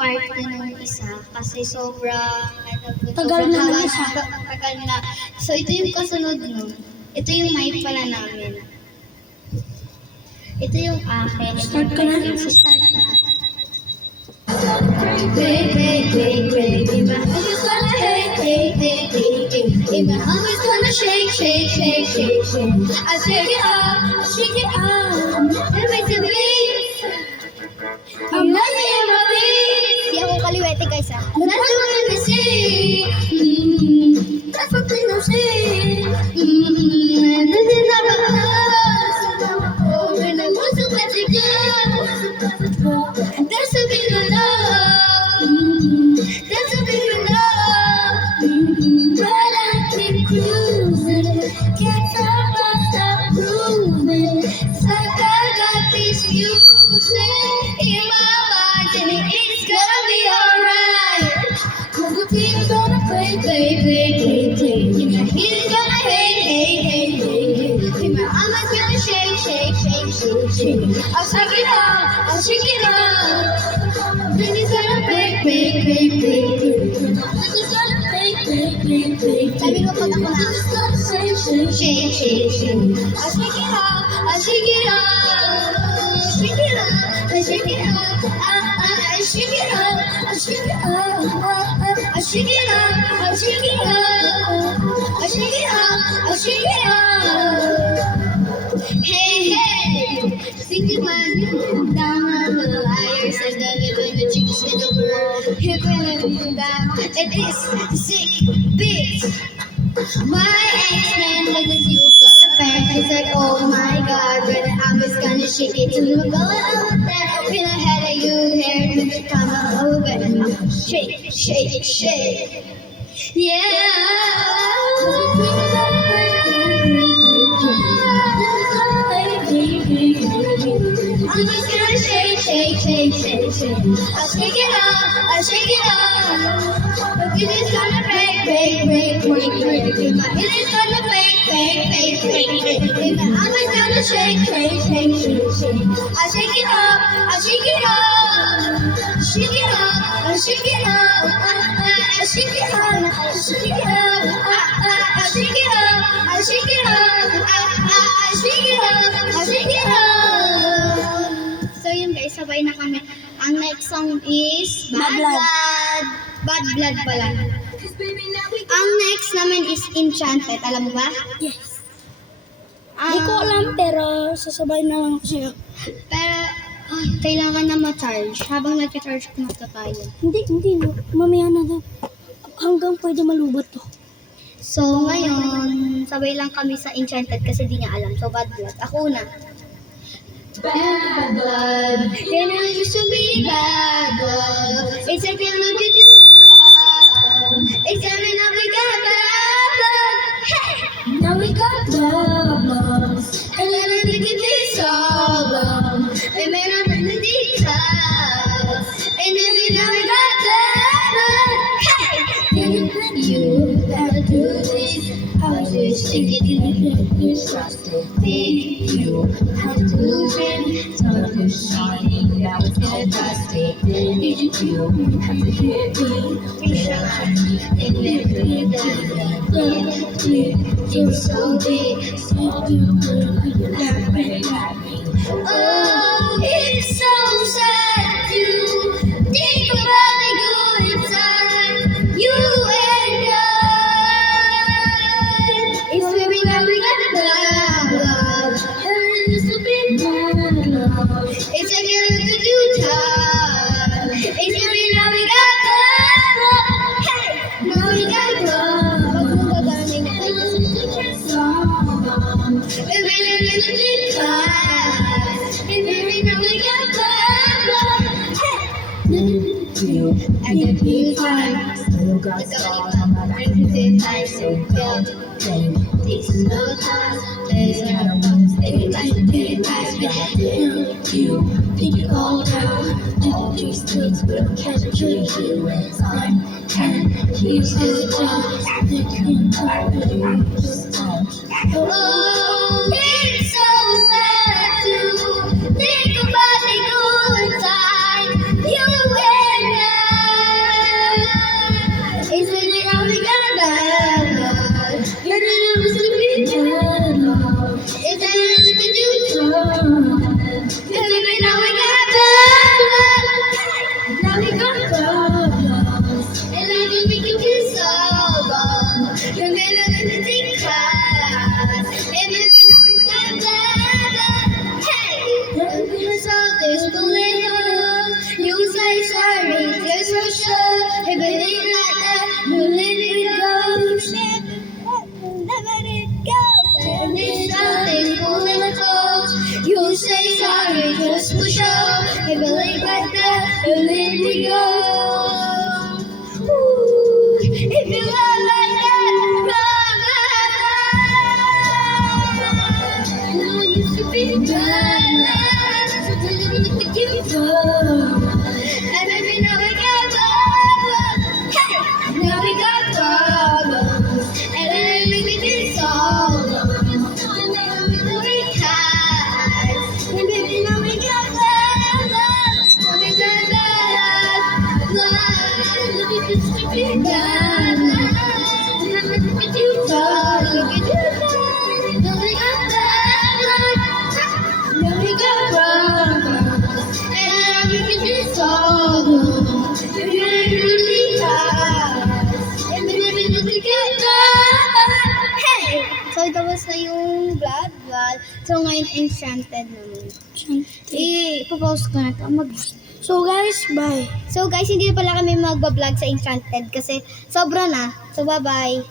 part na ng isa kasi sobrang Tagal na ng isa. Tagal na. So ito yung kasunod nun. Ito yung mic pala namin. Ito yung akin. Start ka na? Start na. Break, break, break, break. I'm just gonna hate, hate, hate, hate, hate. My arm is gonna shake, shake, shake, shake, shake. I shake it up, I shake it up. It makes a beat. I'm not in my beat. Di ako kaliwete guys ah. That's what I see. That's what I see. This is not a us. When I want to let it go. That's a big love. That's a big love. But I keep cruising. Can't stop, I stop moving. It's like I got this music in my mind, and it's gonna be alright. 'Cause the team's gonna play, play, play, play, play. And my heat's gonna hate, hate, hate, hate, hate. And my arm's gonna shake, shake, shake, shake, shake. I'll shake it up, I'll shake it up. Then it's gonna break, break, break, break, break. Then it's gonna break, break, break, break. Sabi ko pag ako na. Then it's gonna shake, shake, shake, shake, shake. I'll shake it up, I'll shake it up. Shake it up, I'll shake it up. I'll shake it up, I'll shake it up. I'll shake it up, I'll shake it up. I'll shake it up, I'll shake it up. Hey, hey, think about you down on the liars and the living the chicks in the world. Here when down at this sick beat. My ex-man was a new girlfriend. He said, oh my God, brother, I was gonna shake it to the go out there. When I had a you hair to come over. Shake, shake, shake. I'm just gonna shake, shake, shake, shake, shake. I'll shake it up, I'll shake it up. But this is gonna break, break, break, break, break. My head is gonna break, break, break, break, break. My arm is gonna shake, shake, shake, shake, shake. I'll shake it up, I'll shake it up. Shake it up, I'll shake it up. I'll shake it up, I'll shake it up. I'll shake it up, I'll shake it up. I'll shake it up, I'll shake it up. So yun guys, sabay na kami. Ang next song is Bad Bad Blood. Blood. Bad Blood pala. Ang next naman is Enchanted. Alam mo ba? Yes. Hindi ko alam pero sasabay na lang ako sa'yo. Pero kailangan na ma-charge. Habang nag-charge, kumasta tayo. Hindi. No. Mamaya na daw. Hanggang pwede malubot to. So ngayon, sabay lang kami sa Enchanted kasi di niya alam. So Bad Blood. Ako na. Bad blood, and I used to be bad blood. It's like I look at you. It's coming up, we got bad blood. Hey, now we got bad blood. And then I think it is all and then I'm in the deep side. And then now we got bad blood. Hey, you gotta do this. I was just thinking you trusted me. You had illusion, time was shining, now it's all dusty. Did you have to hear me? And let me down. It's so big, so good, you have been happy. Oh, it's so sad to think about the good time you and I. It's maybe now we got bad love, and it's a bit bad love. It's like a little too time. It's maybe now we got bad love. Hey, now we got love. And it's a different song. And then a little bit time. And maybe now we got bad love. Hey, and it feels like still got stars on my back. And I so good. Takes no time, there's no one's daylight, you think you all down, all these things will capture you in time, and you still just thinking about oh, it's so sad to think about the good time you and I. sorry, just for sure. Hey, believe like that, we'll let it go. Never let it go. And this something's pulling us close. You say sorry, just for sure. Hey, believe like that, we'll let it go. Ooh, if you love like that, run, run, run. You used to be mine. Look at you go. And baby, now we got problems. Hey, now we got problems. And then we can be solved. And then we can be kind. And baby, now we got problems. Now we got problems. Look at this stupid guy. And then look at you go. Look at you go. Now we got problems. Now we got problems. And we can be solved. If you really try. And baby, look at that. Hey! So, tapos na yung vlog. So, ngayon, enchanted naman. I-post ko na ito. So guys, bye. So, guys, hindi na pala kami magbablog sa enchanted kasi sobra na. So, bye-bye.